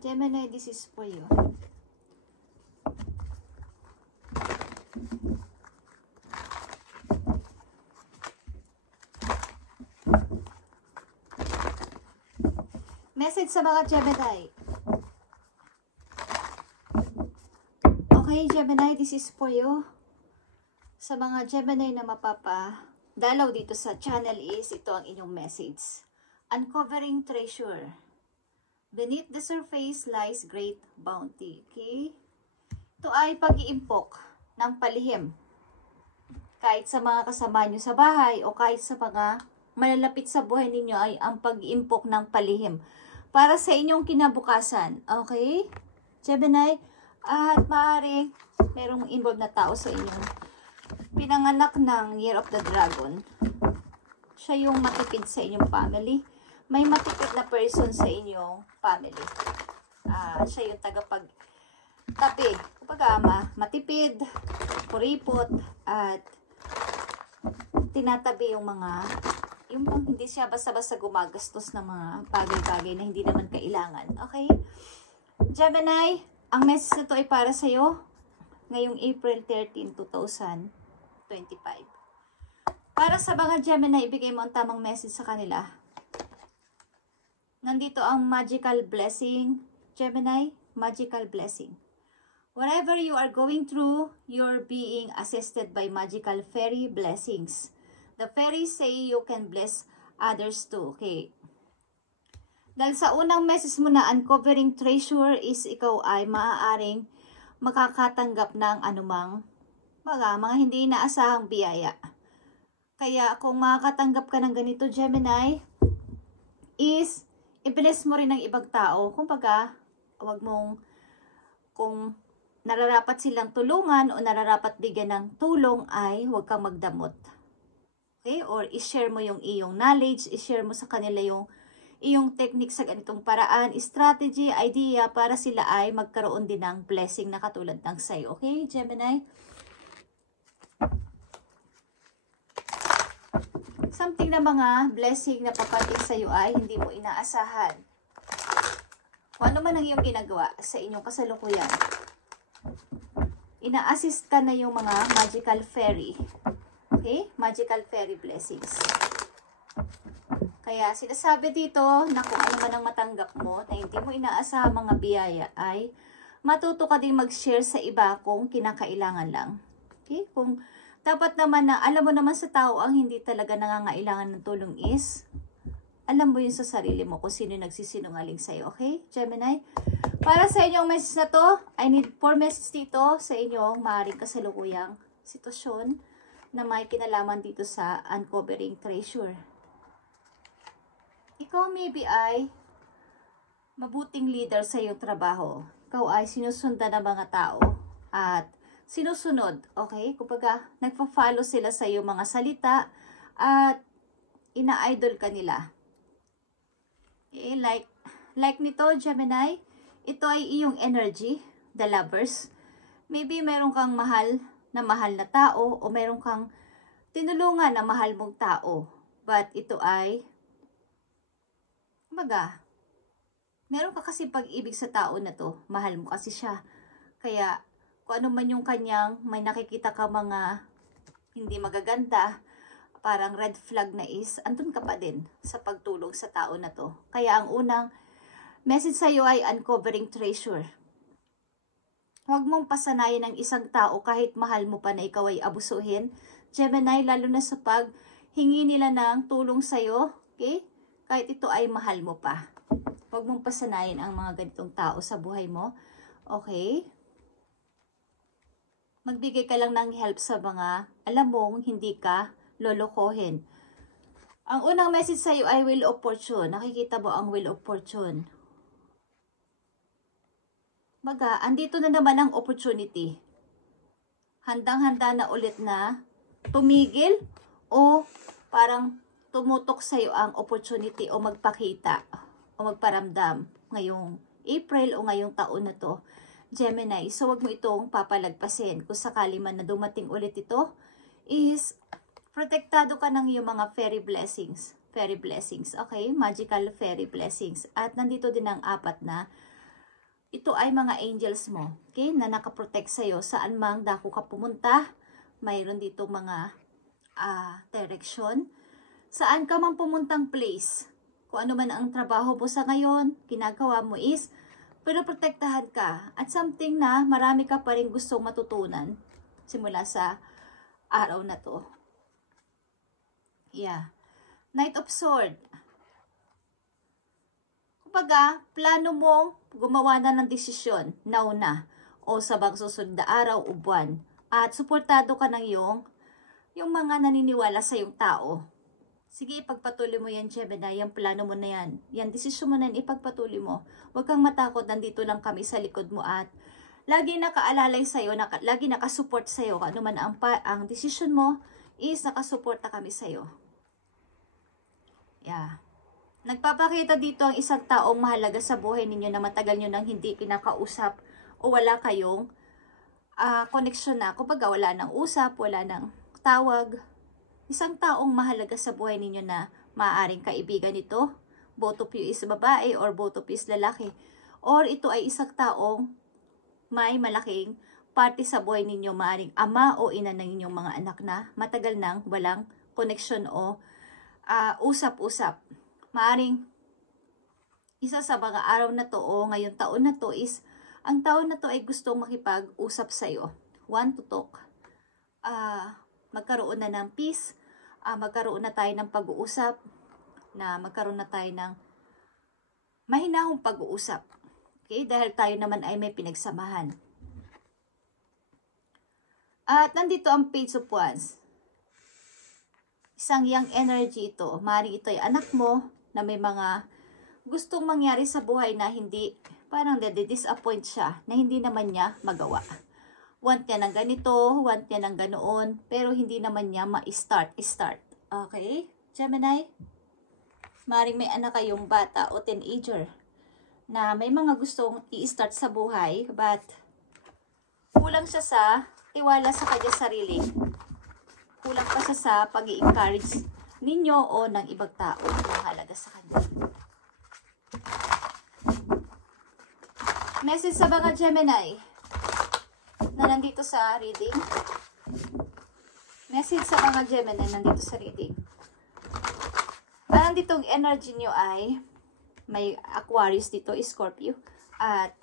Gemini, this is for you. Message sa mga Gemini. Okay, Gemini, this is for you. Sa mga Gemini na dalaw dito sa channel is, ito ang inyong message. Uncovering treasure. Beneath the surface lies great bounty. Okay? Ito ay pag-iimpok ng palihim. Kahit sa mga kasama nyo sa bahay o kahit sa mga malalapit sa buhay ninyo ay ang pag-iimpok ng palihim para sa inyong kinabukasan. Okay? Gemini, at maaaring merong involved na tao sa inyong pinanganak ng Year of the Dragon. Siya yung matipid sa inyong family. May matipid na person sa inyong family. Siya yung tagapagtabi. Kapag matipid, kuripot, at tinatabi yung hindi siya basta-basta gumagastos ng mga bagay-bagay na hindi naman kailangan. Okay? Gemini, ang message na to ay para sa'yo ngayong April 13, 2025. Para sa mga Gemini, ibigay mo ang tamang message sa kanila. Nandito ang magical blessing. Gemini, magical blessing. Whatever you are going through, you're being assisted by magical fairy blessings. The fairies say you can bless others too. Okay. Dahil sa unang message mo na uncovering treasure is ikaw ay maaaring makakatanggap ng anumang mga hindi inaasahang biyaya. Kaya kung makakatanggap ka ng ganito, Gemini, is i-bless mo rin ng ibang tao. Kumbaga, wag mong, kung nararapat silang tulungan o nararapat bigyan ng tulong ay huwag kang magdamot. Okay? Or i-share mo yung iyong knowledge, i-share mo sa kanila yung iyong technique sa ganitong paraan, strategy, idea para sila ay magkaroon din ng blessing na katulad ng sa'yo. Okay, Gemini? Something na mga blessing na papating sa'yo ay hindi mo inaasahan. Kung ano man ang iyong ginagawa sa inyong kasalukuyan, ina-assist ka na yung mga magical fairy. Okay? Magical fairy blessings. Kaya sinasabi dito na kung ano man ang matanggap mo na hindi mo inaasahan mga biyaya ay matuto ka din mag-share sa iba kung kinakailangan lang. Okay? Kung dapat naman na alam mo naman sa tao ang hindi talaga nangangailangan ng tulong is alam mo yun sa sarili mo kung sino nagsisinungaling sa'yo. Okay? Gemini? Para sa inyong message na to, I need 4 messages dito sa inyong maaaring kasalukuyang sitwasyon na may kinalaman dito sa uncovering treasure. Ikaw maybe ay mabuting leader sa iyong trabaho. Ikaw ay sinusundan ng mga tao at sinusunod. Okay? Kumbaga, nagpa-follow sila sa iyong mga salita at ina-idol ka nila. Okay? Like nito, Gemini, ito ay iyong energy, the lovers. Maybe meron kang mahal na tao o meron kang tinulungan na mahal mong tao. But ito ay, kumbaga, meron ka kasi pag-ibig sa tao na to. Mahal mo kasi siya. Kaya, kung ano man yung kanyang, may nakikita ka mga hindi magaganda, parang red flag na is, andun ka pa din sa pagtulong sa tao na to. Kaya ang unang message sa'yo ay uncovering treasure. Huwag mong pasanayan ng isang tao kahit mahal mo pa na ikaw ay abusuhin. Gemini, lalo na sa paghingi nila ng tulong sa'yo, okay? Kahit ito ay mahal mo pa. Huwag mong pasanayan ang mga ganitong tao sa buhay mo. Okay? Magbigay ka lang ng help sa mga alam mong hindi ka lolokohin. Ang unang message sa'yo ay Wheel of Fortune. Nakikita mo ang Wheel of Fortune. Baga, andito na naman ang opportunity. Handang-handa na ulit na tumigil o parang tumutok sa'yo ang opportunity o magpakita o magparamdam ngayong April o ngayong taon na to, Gemini. So, wag mo itong papalagpasin. Kung sakali man na dumating ulit ito, is protektado ka ng iyong mga fairy blessings. Fairy blessings, okay? Magical fairy blessings. At nandito din ang 4 na ito ay mga angels mo, okay, na nakaprotect sa'yo saan mang dako ka pumunta. Mayroon dito mga direction. Saan ka man pumuntang place, kung ano man ang trabaho mo sa ngayon, ginagawa mo is, pero protektahan ka. At something na marami ka pa rin gustong matutunan simula sa araw na to. Yeah. Knight of Swords. Kumbaga, plano mong gumawa na ng desisyon, now na, o sa bang susunod na araw o buwan. At suportado ka ng yung mga naniniwala sa yung tao. Sige, ipagpatuloy mo yan, Gemini, yung plano mo na yan. Yan, desisyon mo na yan, ipagpatuloy mo. Huwag kang matakot, nandito lang kami sa likod mo at lagi nakaalalay sa'yo, lagi nakasupport sa'yo. Ano man ang desisyon mo, is nakasuporta kami sa'yo. Yeah. Nagpapakita dito ang isang taong mahalaga sa buhay ninyo na matagal nyo nang hindi pinakausap o wala kayong connection na. Kumbaga wala nang usap, wala nang tawag. Isang taong mahalaga sa buhay ninyo na maaaring kaibigan nito. Both of you is babae or both of you is lalaki. Or ito ay isang taong may malaking parte sa buhay ninyo, maaaring ama o ina ng inyong mga anak na matagal nang walang connection o usap-usap. Maaring isa sa mga araw na to o ngayong taon na to is, ang taon na to ay gustong makipag-usap sa'yo. Want to talk. Magkaroon na ng peace, magkaroon na tayo ng pag-uusap, na magkaroon na tayo ng mahinahong pag-uusap. Okay? Dahil tayo naman ay may pinagsamahan. At nandito ang Page of Wands. Isang young energy ito. Maaaring ito ay anak mo, na may mga gustong mangyari sa buhay na hindi, parang disappoint siya, na hindi naman niya magawa. Want niya ng ganito, want niya ng ganoon, pero hindi naman niya ma-start. Okay? Gemini? Maaaring may anak kayong bata o teenager na may mga gustong i-start sa buhay, but kulang siya sa tiwala sa kanya sarili. Kulang pa siya sa pag-i-encourage ninyo o ng ibang tao na mahalaga sa kanya. Message sa mga Gemini na nandito sa reading. Message sa mga Gemini na nandito sa reading. Parang ditong energy nyo ay may Aquarius dito, Scorpio, at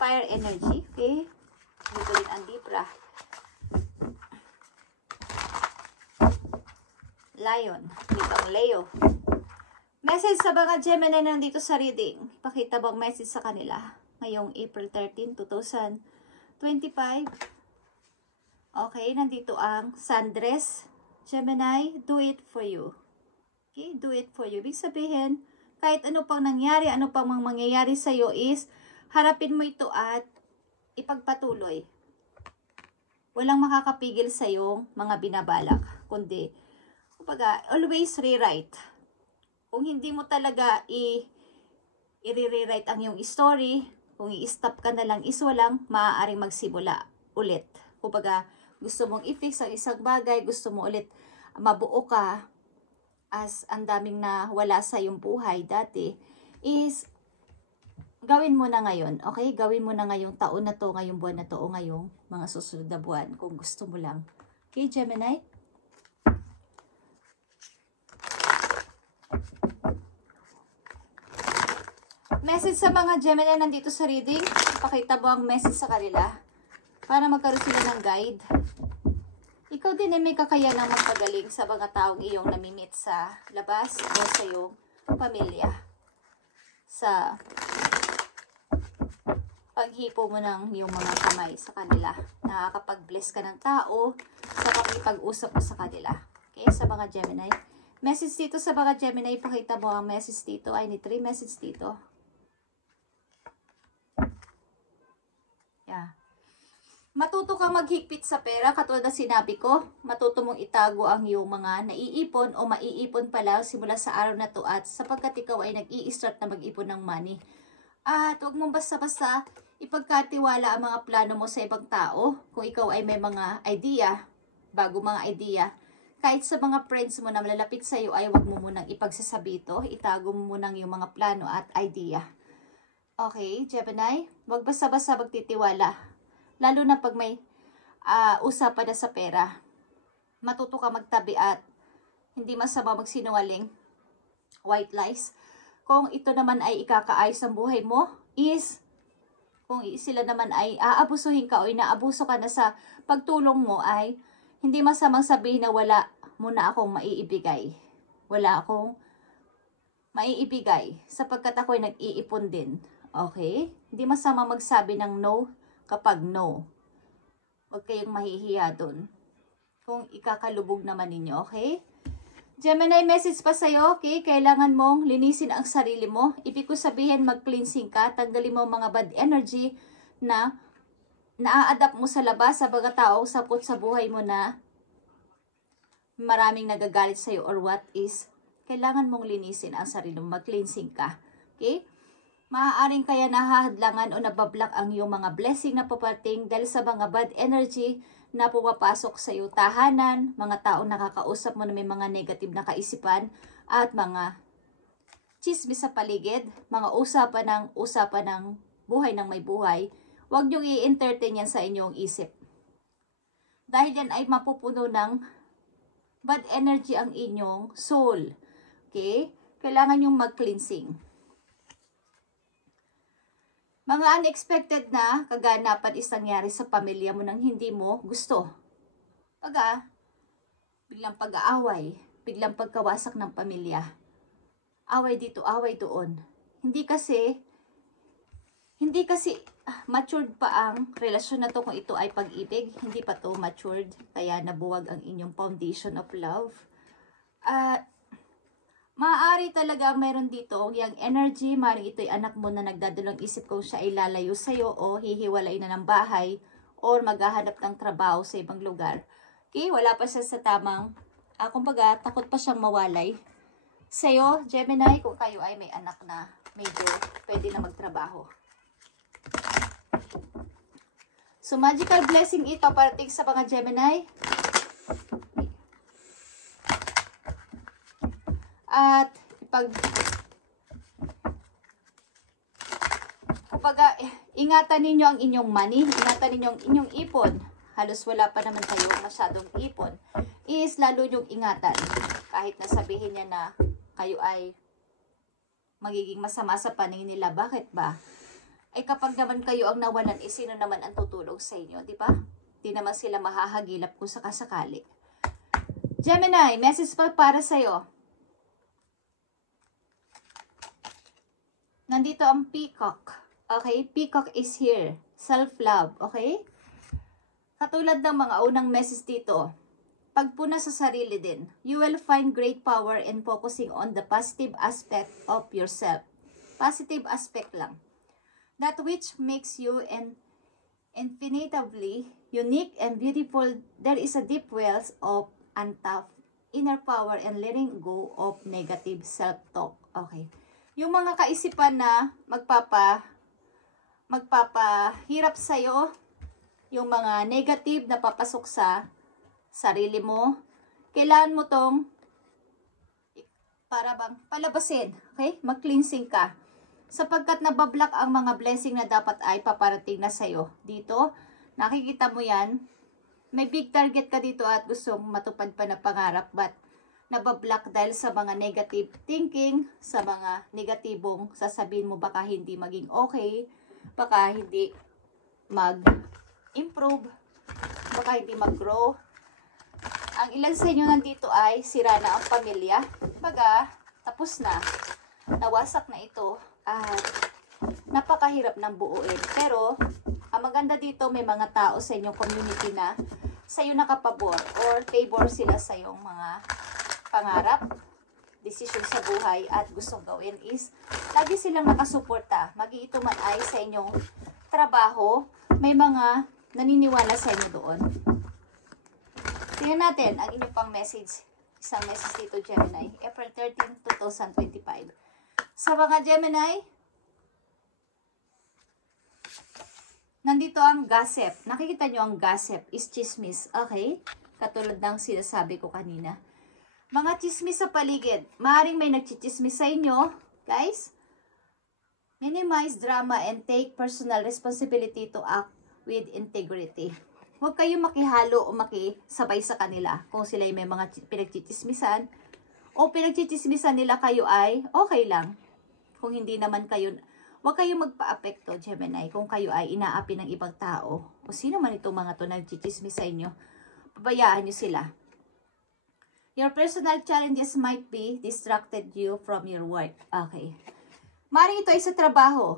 fire energy. Okay? Dito din ang Libra. Lion, dito ang Leo. Message sa mga Gemini na nandito sa reading. Ipakita bang message sa kanila ngayong April 13, 2025. Okay, nandito ang Sundress. Gemini, do it for you. Okay, do it for you. Ibig sabihin, kahit ano pang nangyari, ano pang mangyayari sa'yo is, harapin mo ito at ipagpatuloy. Walang makakapigil sa'yong mga binabalak, kundi kumbaga, always rewrite. Kung hindi mo talaga i-rewrite ang iyong story, kung i-stop ka na lang is walang maaaring magsimula ulit. Kumbaga, gusto mong i-fix ang isang bagay, gusto mo ulit mabuo ka as ang daming na wala sa iyong buhay dati, is gawin mo na ngayon. Okay? Gawin mo na ngayong taon na to, ngayong buwan na to, o ngayong mga susunod na buwan kung gusto mo lang. Okay, Gemini? Message sa mga Gemini nandito sa reading. Pakita mo ang message sa kanila para magkaroon sila ng guide. Ikaw din ay may kakayanang magpagaling sa mga taong iyong namimit sa labas o sa iyong pamilya. Sa paghipo mo ng iyong mga kamay sa kanila. Nakakapag-bless ka ng tao sa pakipag-usap mo sa kanila. Okay, sa mga Gemini. Message dito sa mga Gemini, pakita mo ang message dito. I need 3 message dito. Yeah. Matuto kang maghigpit sa pera, katulad na sinabi ko. Matuto mong itago ang iyong mga naiipon o maiipon pala simula sa araw na to, at sapagkat ikaw ay nag-i-start na mag-ipon ng money. At huwag mong basta-basta ipagkatiwala ang mga plano mo sa ibang tao. Kung ikaw ay may mga idea, bago mga idea, kahit sa mga friends mo na malalapit sa iyo, ay huwag mo munang ipagsasabi ito. Itago mo munang yung mga plano at idea. Okay, Gemini, wag basta-basta magtitiwala. Lalo na pag may usapan na sa pera. Matuto ka magtabi at hindi masama magsinungaling. White lies. Kung ito naman ay ikakaayos ang buhay mo, is kung sila naman ay aabusuhin ka o inaabuso ka na sa pagtulong mo, ay hindi masamang sabihin na wala mo na akong maiibigay. Wala akong maiibigay sapagkat ako'y nag-iipon din. Okay? Hindi masama magsabi ng no kapag no. Huwag kayong mahihiya dun. Kung ikakalubog naman ninyo, okay? Gemini, message pa sa'yo, okay? Kailangan mong linisin ang sarili mo. Ibig ko sabihin, mag-cleansing ka. Tanggalin mo mga bad energy na naa-adapt mo sa labas sa mga tao sapot sa buhay mo na maraming nagagalit sa'yo or what is. Kailangan mong linisin ang sarili mo. Mag-cleansing ka. Okay? Maaaring kaya nahahadlangan o nabablock ang iyong mga blessing na papating dahil sa mga bad energy na pumapasok sa iyo, tahanan, mga taong nakakausap mo na may mga negative na kaisipan, at mga chismis sa paligid, mga usapan ng buhay ng may buhay. Huwag niyong i-entertain yan sa inyong isip. Dahil yan ay mapupuno ng bad energy ang inyong soul. Okay? Kailangan niyong mag-cleansing. Mga unexpected na kaganapan is nangyari sa pamilya mo nang hindi mo gusto. Biglang pag-aaway, biglang pagkawasak ng pamilya. Away dito, away doon. Hindi kasi matured pa ang relasyon na to kung ito ay pag-ibig. Hindi pa to matured, kaya nabuwag ang inyong foundation of love. Maaari talaga meron dito yung energy, maaaring ito'y anak mo na nagdadalang isip kung siya ay lalayo sa'yo o hihiwalay na ng bahay or maghahanap ng trabaho sa ibang lugar. Okay, wala pa siya sa tamang, kumbaga, takot pa siyang mawalay. Sa'yo, Gemini, kung kayo ay may anak na medyo pwede na magtrabaho. So, magical blessing ito parating sa mga Gemini. At ingatan ninyo ang inyong money, ingatan ninyo ang inyong ipon. Halos wala pa naman kayo masyadong ipon. Is lalo yung ingatan. Kahit nasabihin niya na kayo ay magiging masama sa paningin nila. Bakit ba? Ay kapag naman kayo ang nawalan, sino naman ang tutulong sa inyo, di ba? Di naman sila mahahagilap kung sakasakali. Gemini, message pa para sa'yo. Nandito ang peacock. Okay? Peacock is here. Self-love. Okay? Katulad ng mga unang message dito, pagpuna sa sarili din. You will find great power in focusing on the positive aspect of yourself. Positive aspect lang. That which makes you infinitely unique and beautiful. There is a deep wells of untapped inner power and letting go of negative self-talk. Okay. Yung mga kaisipan na magpapahirap sa'yo, yung mga negative na papasok sa sarili mo, kailangan mo tong para bang palabasin. Okay? Mag-cleansing ka. Sapagkat nabablock ang mga blessing na dapat ay paparating na sa'yo. Dito, nakikita mo yan. May big target ka dito at gusto matupad pa na pangarap, but nabablock dahil sa mga negative thinking, sa mga negatibong sasabihin mo, baka hindi maging okay, baka hindi mag-improve, baka hindi mag-grow. Ang ilan sa inyo nandito ay sira na ang pamilya, baga tapos na, nawasak na ito, at napakahirap ng buuin. Pero ang maganda dito, may mga tao sa inyong community na sa iyo nakapabor or favor sila sa iyong mga pangarap, desisyon sa buhay at gustong gawin is lagi silang nakasuporta. Mag-iito man ay sa inyong trabaho, may mga naniniwala sa inyo doon. Tingnan natin ang inyong pang message. Isang message dito, Gemini. April 13, 2025. Sa mga Gemini, nandito ang gossip. Nakikita nyo ang gossip is chismis. Okay? Katulad ng sinasabi ko kanina. Mga chismis sa paligid. Maaaring may nagchichismis sa inyo, guys. Minimize drama and take personal responsibility to act with integrity. Huwag kayong makihalo o makisabay sa kanila kung sila may mga pinagchichismisan o pinagchichismisan nila kayo ay okay lang. Kung hindi naman kayo, huwag kayong magpa-apekto, Gemini, kung kayo ay inaapi ng ibang tao o sino man itong mga to nagchichismis sa inyo. Pabayaan nyo sila. Your personal challenges might be distracted you from your work. Okay. Maring ito ay sa trabaho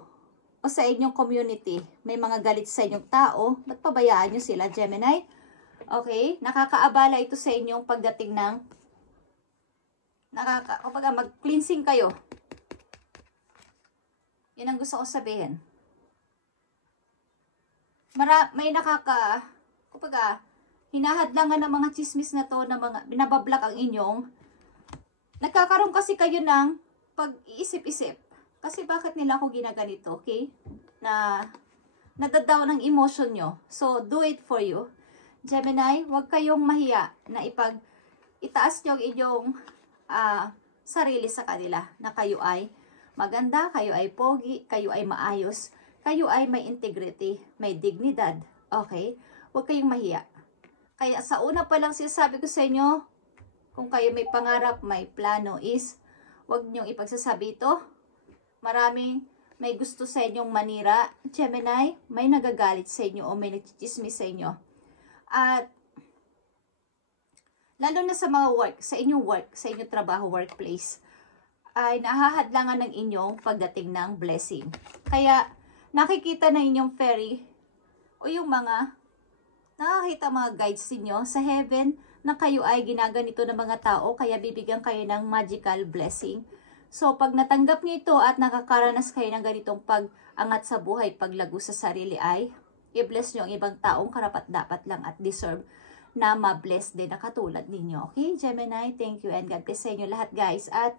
o sa inyong community, may mga galit sa inyong tao, ba't pabayaan nyo sila, Gemini? Okay? Nakakaabala ito sa inyong pagdating ng, kapag mag-cleansing kayo. Yan ang gusto ko sabihin. May kapag hinahadlangan ng mga chismis na to, na mga binabablak ang inyong, nagkakaroon kasi kayo ng pag-iisip-isip. Kasi bakit nila ako ginaganito, okay? Nadadaw ng emotion nyo. So, do it for you. Gemini, huwag kayong mahiya na itaas nyo ang inyong sarili sa kanila. Na kayo ay maganda, kayo ay pogi, kayo ay maayos, kayo ay may integrity, may dignidad. Okay? Huwag kayong mahiya. Kaya sa una pa lang sinasabi ko sa inyo, kung kayo may pangarap, may plano is, huwag nyong ipagsasabi ito. Maraming may gusto sa inyong manira. Gemini, may nagagalit sa inyo o may nagchichismis sa inyo. At lalo na sa mga work, sa inyong work, sa inyong trabaho, workplace, ay nahahadlangan ng inyong pagdating ng blessing. Kaya nakikita na inyong fairy o yung nakakita mga guides ninyo sa heaven na kayo ay ginaganito ng mga tao, kaya bibigyan kayo ng magical blessing. So, pag natanggap niyo ito at nakakaranas kayo ng ganitong pag-angat sa buhay, paglago sa sarili ay, i-bless nyo ang ibang taong karapat-dapat lang at deserve na ma-bless din na katulad ninyo. Okay, Gemini, thank you and God bless sa inyo lahat, guys. At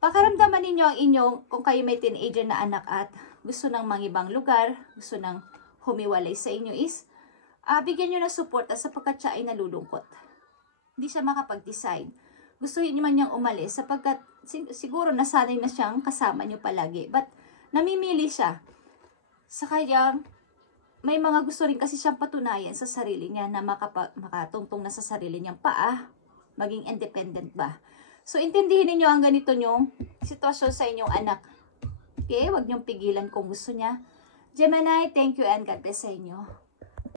pakaramdaman ninyo ang inyong, kung kayo may teenager na anak at gusto ng mga ibang lugar, gusto ng humiwalay sa inyo is, bigyan nyo na suporta sapagkat siya ay nalulungkot. Hindi siya makapag-decide. Gustuhin nyo man niyang umalis sapagkat siguro nasanay na siyang kasama nyo palagi. But namimili siya. Sa kanya, may mga gusto rin kasi siyang patunayan sa sarili niya na makatungtong na sa sarili niyang paa, maging independent ba. So, intindihin niyo ang ganito nyong sitwasyon sa inyong anak. Okay? Huwag niyong pigilan kung gusto niya. Gemini, thank you and God bless sa inyo.